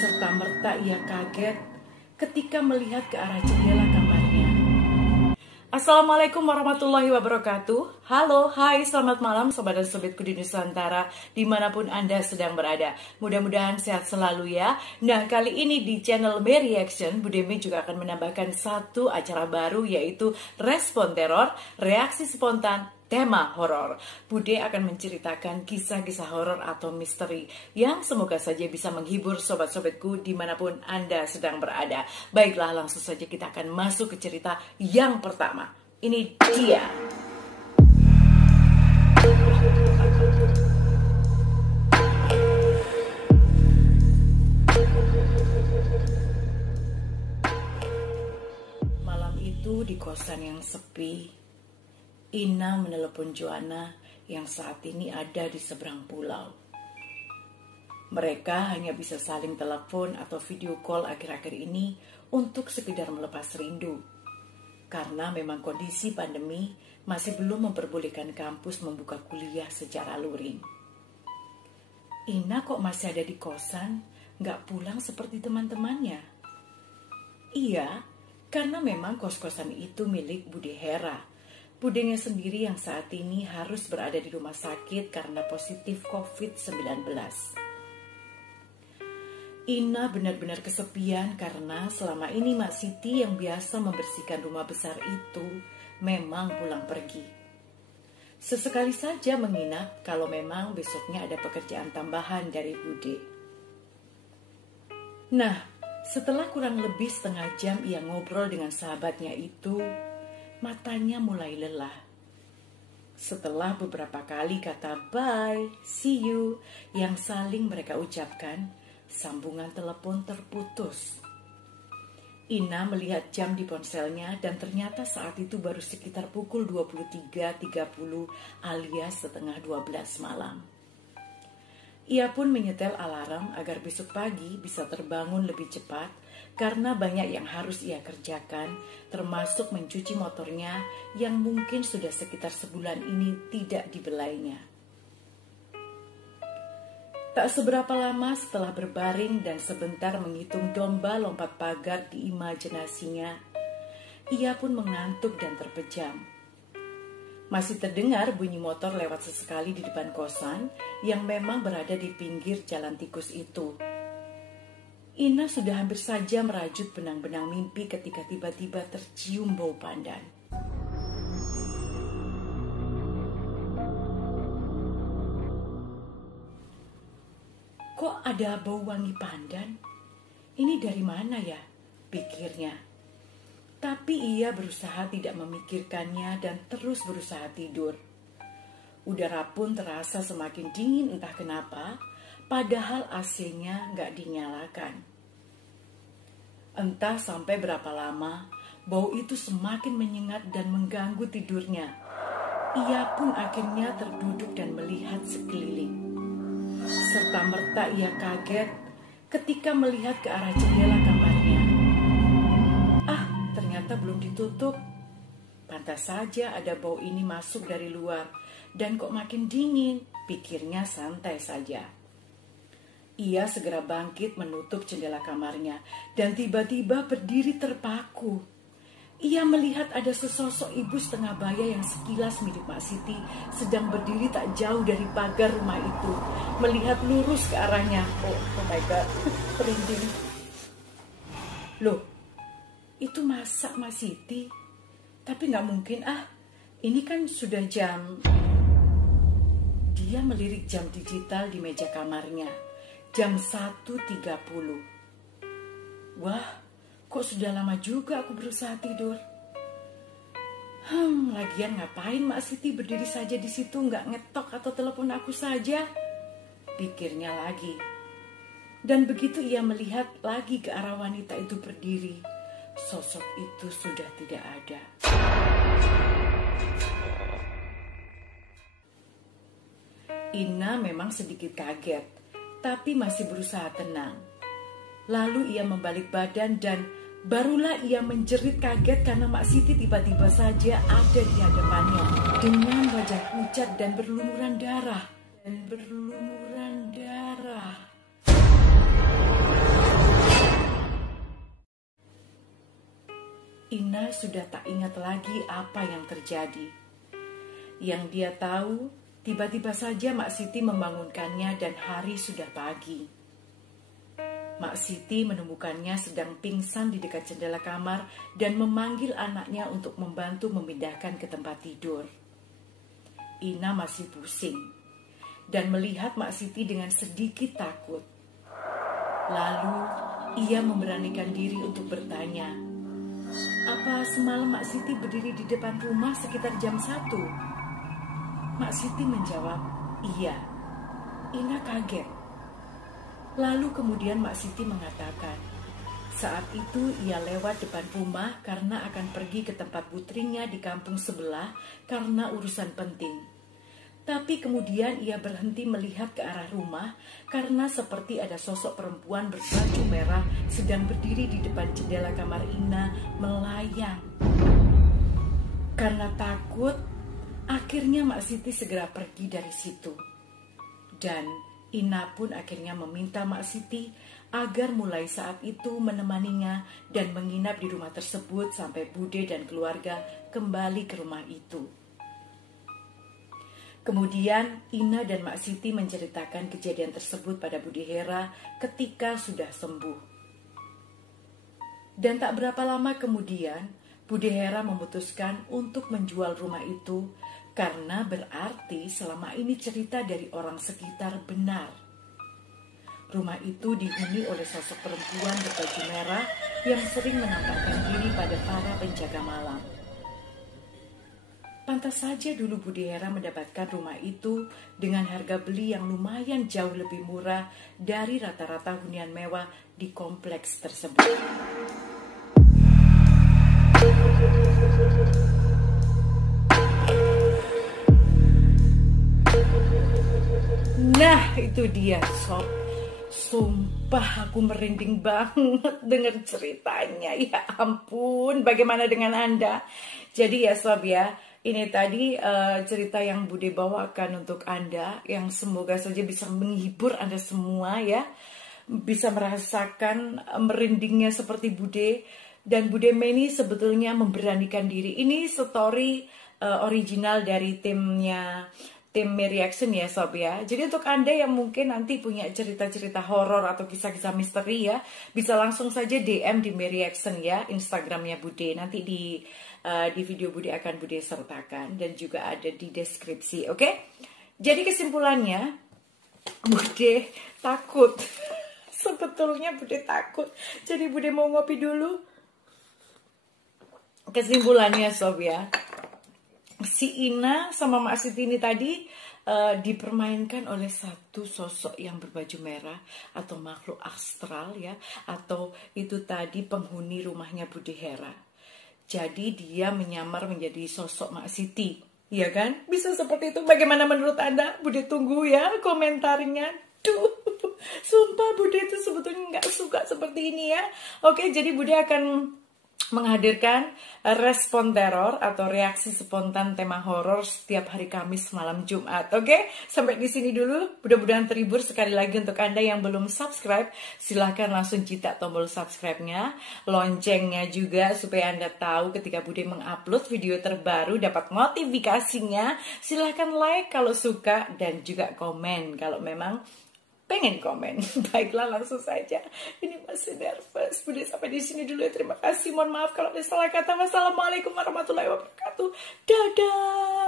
Serta-merta ia kaget ketika melihat ke arah jendela kamarnya. Assalamualaikum warahmatullahi wabarakatuh. Halo, hai, selamat malam sobat dan sobatku di Nusantara, dimanapun Anda sedang berada. Mudah-mudahan sehat selalu ya. Nah, kali ini di channel Mary Reaction, Bu Demi juga akan menambahkan satu acara baru, yaitu Respon Teror, Reaksi Spontan Tema Horor. Bude akan menceritakan kisah-kisah horor atau misteri yang semoga saja bisa menghibur sobat-sobatku dimanapun Anda sedang berada. Baiklah, langsung saja kita akan masuk ke cerita yang pertama. Ini dia. Malam itu di kosan yang sepi, Ina menelepon Joanna yang saat ini ada di seberang pulau. Mereka hanya bisa saling telepon atau video call akhir-akhir ini untuk sekedar melepas rindu. Karena memang kondisi pandemi masih belum memperbolehkan kampus membuka kuliah secara luring. Ina kok masih ada di kosan, gak pulang seperti teman-temannya? Iya, karena memang kos-kosan itu milik Bude Hera. Budenya sendiri yang saat ini harus berada di rumah sakit karena positif COVID-19. Ina benar-benar kesepian karena selama ini Mak Siti yang biasa membersihkan rumah besar itu memang pulang pergi. Sesekali saja menginap kalau memang besoknya ada pekerjaan tambahan dari Bude. Nah, setelah kurang lebih setengah jam ia ngobrol dengan sahabatnya itu, matanya mulai lelah. Setelah beberapa kali kata bye, see you yang saling mereka ucapkan, sambungan telepon terputus. Ina melihat jam di ponselnya dan ternyata saat itu baru sekitar pukul 23.30 alias setengah 12 malam. Ia pun menyetel alarm agar besok pagi bisa terbangun lebih cepat karena banyak yang harus ia kerjakan, termasuk mencuci motornya yang mungkin sudah sekitar sebulan ini tidak dibelainya. Tak seberapa lama setelah berbaring dan sebentar menghitung domba lompat pagar di imajinasinya, ia pun mengantuk dan terpejam. Masih terdengar bunyi motor lewat sesekali di depan kosan yang memang berada di pinggir jalan tikus itu. Ina sudah hampir saja merajut benang-benang mimpi ketika tiba-tiba tercium bau pandan. Kok ada bau wangi pandan? Ini dari mana ya? Pikirnya. Tapi ia berusaha tidak memikirkannya dan terus berusaha tidur. Udara pun terasa semakin dingin entah kenapa, padahal AC-nya gak dinyalakan. Entah sampai berapa lama, bau itu semakin menyengat dan mengganggu tidurnya. Ia pun akhirnya terduduk dan melihat sekeliling. Serta-merta ia kaget ketika melihat ke arah jendela kamarnya. Ternyata belum ditutup. Pantas saja ada bau ini masuk dari luar dan kok makin dingin, pikirnya santai saja. Ia segera bangkit menutup jendela kamarnya dan tiba-tiba berdiri terpaku. Ia melihat ada sesosok ibu setengah baya yang sekilas mirip Mak Siti sedang berdiri tak jauh dari pagar rumah itu, melihat lurus ke arahnya. Oh my God, merinding. Loh, itu masa Mak Siti? Tapi gak mungkin ini kan sudah jam. Dia melirik jam digital di meja kamarnya. Jam 1.30. Wah, kok sudah lama juga aku berusaha tidur. Lagian ngapain Mak Siti berdiri saja di situ gak ngetok atau telepon aku saja? Pikirnya lagi. Dan begitu ia melihat lagi ke arah wanita itu berdiri, sosok itu sudah tidak ada. Ina memang sedikit kaget, tapi masih berusaha tenang. Lalu ia membalik badan dan barulah ia menjerit kaget karena Mak Siti tiba-tiba saja ada di hadapannya dengan wajah pucat dan berlumuran darah. Ina sudah tak ingat lagi apa yang terjadi. Yang dia tahu, tiba-tiba saja Mak Siti membangunkannya dan hari sudah pagi. Mak Siti menemukannya sedang pingsan di dekat jendela kamar dan memanggil anaknya untuk membantu memindahkan ke tempat tidur. Ina masih pusing dan melihat Mak Siti dengan sedikit takut. Lalu ia memberanikan diri untuk bertanya, "Apa semalam Mak Siti berdiri di depan rumah sekitar jam 1?" Mak Siti menjawab, "Iya." Ina kaget. Lalu kemudian Mak Siti mengatakan, saat itu ia lewat depan rumah karena akan pergi ke tempat putrinya di kampung sebelah karena urusan penting. Tapi kemudian ia berhenti melihat ke arah rumah karena seperti ada sosok perempuan berbaju merah sedang berdiri di depan jendela kamar Ina melayang. Karena takut, akhirnya Mak Siti segera pergi dari situ. Dan Ina pun akhirnya meminta Mak Siti agar mulai saat itu menemaninya dan menginap di rumah tersebut sampai Bude dan keluarga kembali ke rumah itu. Kemudian Ina dan Mak Siti menceritakan kejadian tersebut pada Bude Hera ketika sudah sembuh. Dan tak berapa lama kemudian, Bude Hera memutuskan untuk menjual rumah itu karena berarti selama ini cerita dari orang sekitar benar. Rumah itu dihuni oleh sosok perempuan berbaju merah yang sering menampakkan diri pada para penjaga malam. Pantas saja dulu Bude Hera mendapatkan rumah itu dengan harga beli yang lumayan jauh lebih murah dari rata-rata hunian mewah di kompleks tersebut. Nah, itu dia sob. Sumpah aku merinding banget dengar ceritanya. Ya ampun, bagaimana dengan Anda? Jadi ya sob ya, ini tadi cerita yang Bude bawakan untuk Anda, yang semoga saja bisa menghibur Anda semua ya. Bisa merasakan merindingnya seperti Bude. Dan Bude Meni sebetulnya memberanikan diri. Ini story original dari tim Mary Action ya sob ya. Jadi untuk Anda yang mungkin nanti punya cerita-cerita horor atau kisah-kisah misteri ya, bisa langsung saja DM di Mary Action ya, Instagramnya Bude. Nanti di video Bude akan Bude sertakan dan juga ada di deskripsi, oke? Jadi kesimpulannya, Bude takut. Sebetulnya Bude takut. Jadi Bude mau ngopi dulu. Kesimpulannya sob ya, si Ina sama Mak Siti ini tadi dipermainkan oleh satu sosok yang berbaju merah atau makhluk astral ya, atau itu tadi penghuni rumahnya Bude Hera. Jadi dia menyamar menjadi sosok Mak Siti, ya kan? Bisa seperti itu. Bagaimana menurut Anda? Bude tunggu ya komentarnya. Duh, sumpah Bude itu sebetulnya nggak suka seperti ini ya. Oke, jadi Bude akan menghadirkan respon teror atau reaksi spontan tema horor setiap hari Kamis malam Jumat. Oke, sampai di sini dulu. Mudah-mudahan terhibur. Sekali lagi untuk Anda yang belum subscribe, silahkan langsung cetak tombol subscribe-nya, loncengnya juga supaya Anda tahu ketika Bude mengupload video terbaru, dapat notifikasinya. Silahkan like kalau suka dan juga komen kalau memang pengen komen. Baiklah, langsung saja. Ini masih nervous. Bude sampai di sini dulu ya. Terima kasih. Mohon maaf kalau ada salah kata. Wassalamualaikum warahmatullahi wabarakatuh. Dadah.